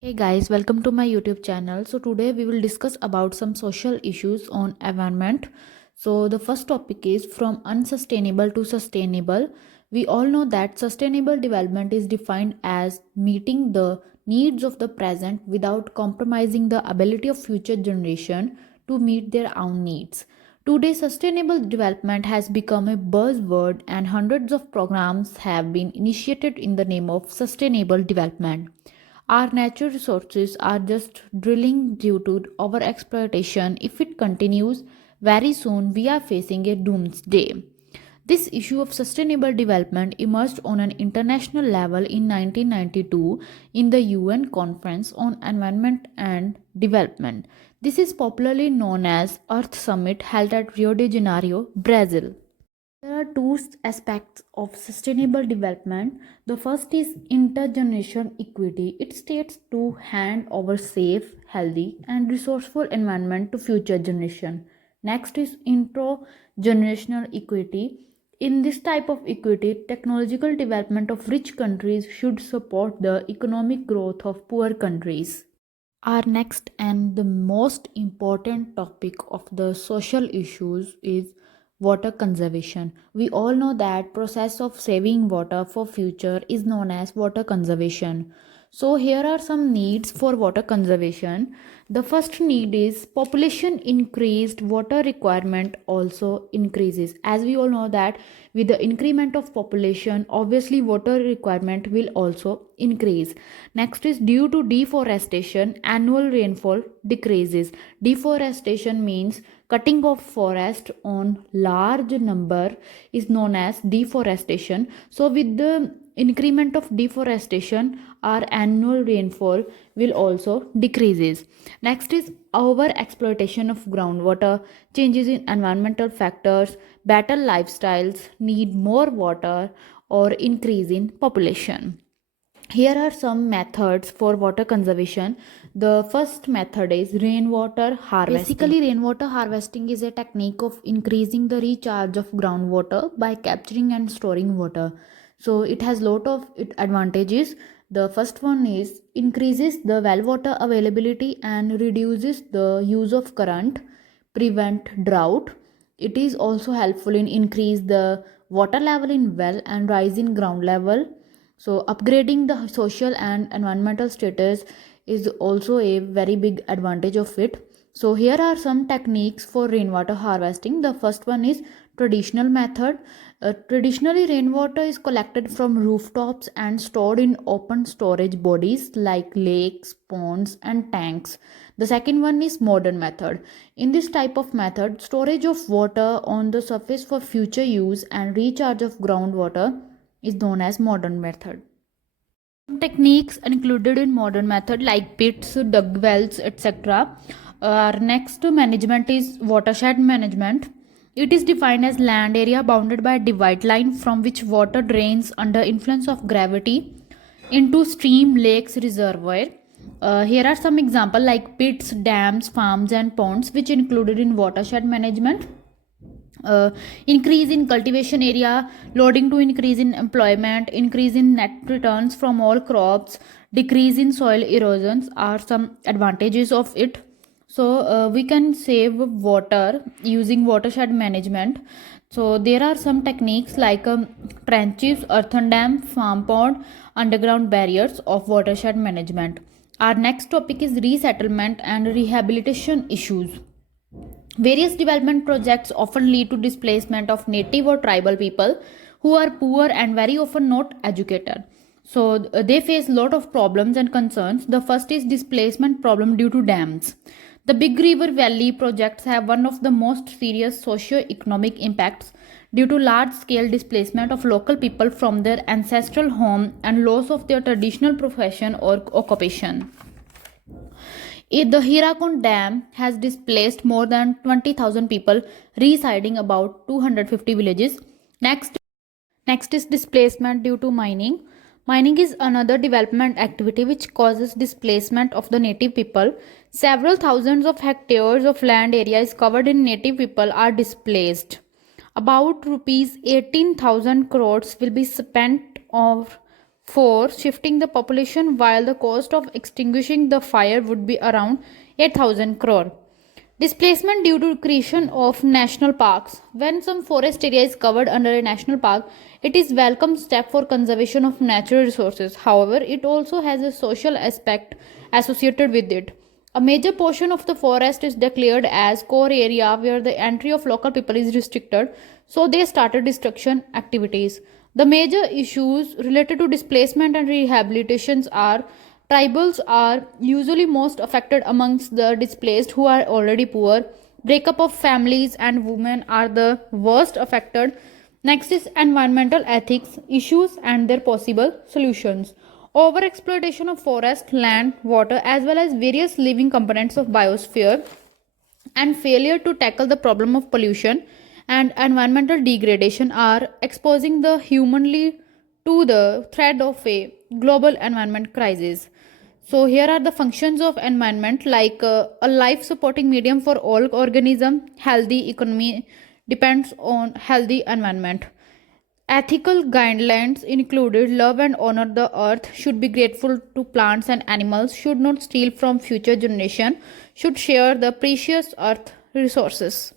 Hey guys, welcome to my YouTube channel. So today we will discuss about some social issues on environment. So the first topic is from unsustainable to sustainable. We all know that sustainable development is defined as meeting the needs of the present without compromising the ability of future generation to meet their own needs. Today, sustainable development has become a buzzword and hundreds of programs have been initiated in the name of sustainable development. Our natural resources are just drilling due to overexploitation. If it continues, very soon we are facing a doomsday. This issue of sustainable development emerged on an international level in 1992 in the UN Conference on Environment and Development. This is popularly known as Earth Summit held at Rio de Janeiro, Brazil. There are two aspects of sustainable development. The first is intergeneration equity. It states to hand over safe, healthy, and resourceful environment to future generation. Next is intergenerational equity. In this type of equity, technological development of rich countries should support the economic growth of poor countries. Our next and the most important topic of the social issues is water conservation. We all know that process of saving water for future is known as water conservation. So here are some needs for water conservation. The first need is population increased, water requirement also increases. As we all know that with the increment of population, obviously water requirement will also increase. Next is due to deforestation, annual rainfall decreases. Deforestation means cutting of forest on large number is known as deforestation. So with the increment of deforestation, our annual rainfall will also decreases. Next is over exploitation of groundwater, changes in environmental factors, better lifestyles, need more water, or increase in population. Here are some methods for water conservation. The first method is rainwater harvesting. Basically, rainwater harvesting is a technique of increasing the recharge of groundwater by capturing and storing water. So it has lot of advantages. The first one is increases the well water availability and reduces the use of current, prevent drought. It is also helpful in increase the water level in well and rise in ground level. So upgrading the social and environmental status is also a very big advantage of it. So here are some techniques for rainwater harvesting. The first one is traditional method. Traditionally, rainwater is collected from rooftops and stored in open storage bodies like lakes, ponds, and tanks. The second one is modern method. In this type of method, storage of water on the surface for future use and recharge of groundwater is known as modern method. Techniques included in modern method like pits, dug wells, etc. Our next management is watershed management. It is defined as land area bounded by a divide line from which water drains under influence of gravity into stream, lakes, reservoir. Here are some examples like pits, dams, farms, and ponds, which included in watershed management. Increase in cultivation area, loading to increase in employment, increase in net returns from all crops, decrease in soil erosions are some advantages of it. So we can save water using watershed management. So there are some techniques like trenches, earthen dam, farm pond, underground barriers of watershed management. Our next topic is resettlement and rehabilitation issues. Various development projects often lead to displacement of native or tribal people who are poor and very often not educated. So they face a lot of problems and concerns. The first is displacement problem due to dams. The Big River Valley projects have one of the most serious socio-economic impacts due to large-scale displacement of local people from their ancestral home and loss of their traditional profession or occupation. The Hirakund Dam has displaced more than 20,000 people, residing about 250 villages. Next is displacement due to mining. Mining is another development activity which causes displacement of the native people. Several thousands of hectares of land area is covered in native people are displaced. About rupees 18,000 crores will be spent for shifting the population, while the cost of extinguishing the fire would be around 8,000 crore. Displacement due to creation of national parks. When some forest area is covered under a national park, it is welcome step for conservation of natural resources. However, it also has a social aspect associated with it. A major portion of the forest is declared as core area where the entry of local people is restricted, so they started destruction activities. The major issues related to displacement and rehabilitations are tribals are usually most affected amongst the displaced who are already poor. Breakup of families and women are the worst affected. Next is environmental ethics issues and their possible solutions. Overexploitation of forest, land, water, as well as various living components of biosphere, and failure to tackle the problem of pollution and environmental degradation are exposing the humanly to the threat of a global environment crisis. So here are the functions of environment, like a life supporting medium for all organism. Healthy economy depends on healthy environment. Ethical guidelines included love and honor the earth, should be grateful to plants and animals, should not steal from future generation, should share the precious earth resources.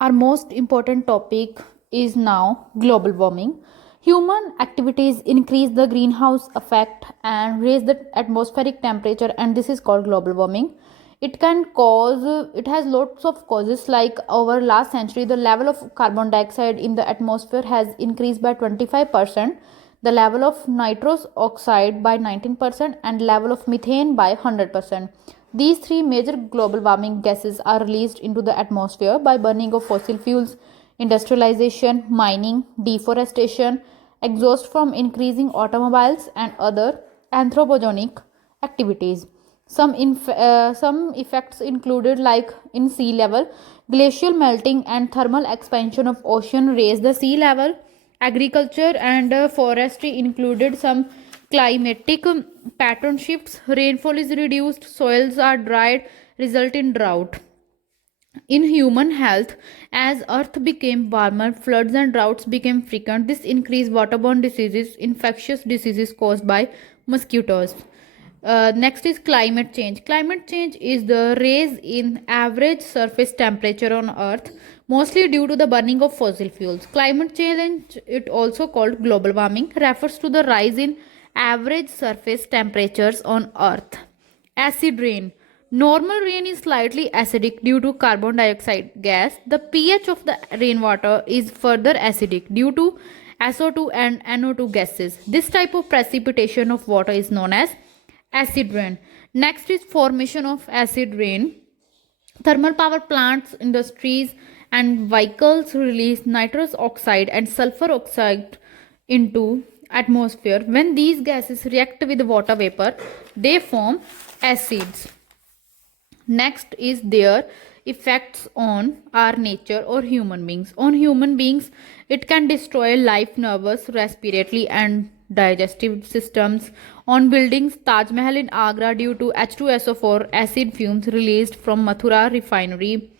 Our most important topic is now global warming. Human activities increase the greenhouse effect and raise the atmospheric temperature, and this is called global warming. It has lots of causes, like over last century the level of carbon dioxide in the atmosphere has increased by 25%, the level of nitrous oxide by 19%, and level of methane by 100%. These three major global warming gases are released into the atmosphere by burning of fossil fuels, industrialization, mining, deforestation, exhaust from increasing automobiles, and other anthropogenic activities. Some effects included, like in sea level, glacial melting and thermal expansion of ocean raise the sea level. Agriculture and forestry included some climatic pattern shifts. Rainfall is reduced, soils are dried, result in drought. In human health, as earth became warmer, floods and droughts became frequent. This increased waterborne diseases, infectious diseases caused by mosquitoes. Next is climate change. Climate change is the rise in average surface temperature on earth, mostly due to the burning of fossil fuels. Climate change, it also called global warming, refers to the rise in average surface temperatures on earth. Acid rain. Normal rain is slightly acidic due to carbon dioxide gas. The pH of the rainwater is further acidic due to SO2 and NO2 gases. This type of precipitation of water is known as acid rain. Next is formation of acid rain. Thermal power plants, industries, and vehicles release nitrous oxide and sulfur oxide into atmosphere. When these gases react with water vapor, they form acids. Next is their effects on our nature or human beings. On human beings, it can destroy life, nervous, respiratory, and digestive systems. On buildings, Taj Mahal in Agra due to H2SO4 acid fumes released from Mathura refinery.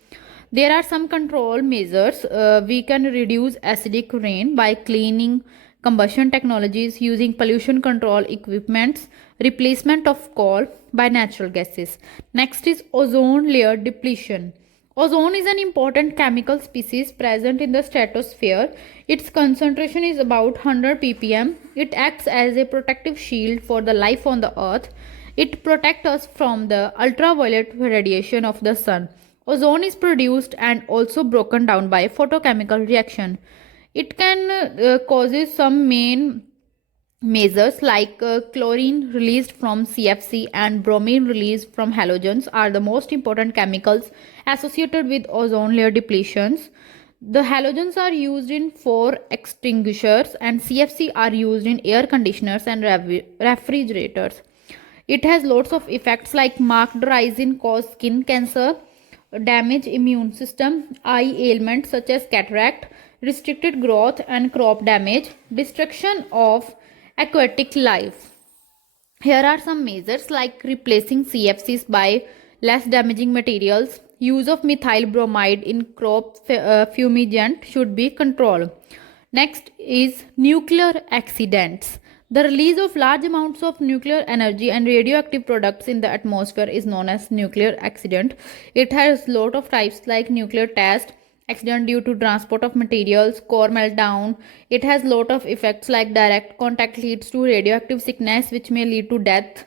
There are some control measures. We can reduce acidic rain by cleaning combustion technologies, using pollution control equipments, replacement of coal by natural gases. Next is ozone layer depletion. Ozone is an important chemical species present in the stratosphere. Its concentration is about 100 ppm. It acts as a protective shield for the life on the earth. It protects us from the ultraviolet radiation of the sun. Ozone is produced and also broken down by photochemical reaction. It can causes some main measures, like chlorine released from CFC and bromine released from halogens are the most important chemicals associated with ozone layer depletions. The halogens are used in fire extinguishers and CFC are used in air conditioners and refrigerators. It has lots of effects, like marked rise in cause skin cancer, damage immune system, eye ailments such as cataract, restricted growth and crop damage, destruction of aquatic life. Here are some measures, like replacing CFCs by less damaging materials. Use of methyl bromide in crop fumigant should be controlled. Next is nuclear accidents. The release of large amounts of nuclear energy and radioactive products in the atmosphere is known as nuclear accident. It has lot of types like nuclear test, accident due to transport of materials, core meltdown. It has lot of effects like direct contact leads to radioactive sickness which may lead to death.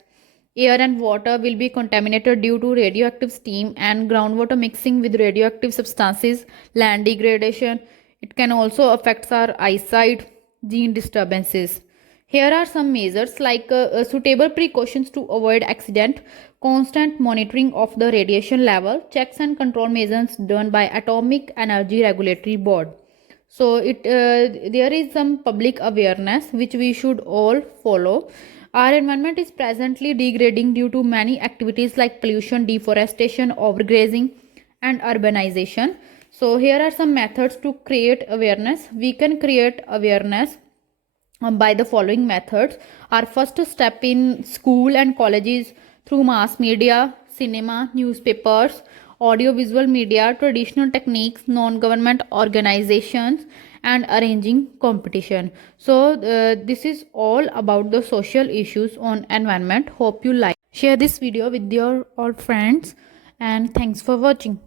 Air and water will be contaminated due to radioactive steam and groundwater mixing with radioactive substances, land degradation. It can also affect our eyesight, gene disturbances. Here are some measures like suitable precautions to avoid accident, constant monitoring of the radiation level, checks and control measures done by Atomic Energy Regulatory Board. So there is some public awareness which we should all follow. Our environment is presently degrading due to many activities like pollution, deforestation, overgrazing, and urbanization. So here are some methods to create awareness. We can create awareness by the following methods. Our first step in school and colleges through mass media, cinema, newspapers, audiovisual media, traditional techniques, non-government organizations, and arranging competition. So this is all about the social issues on environment. Hope you like. Share this video with your all friends, and thanks for watching.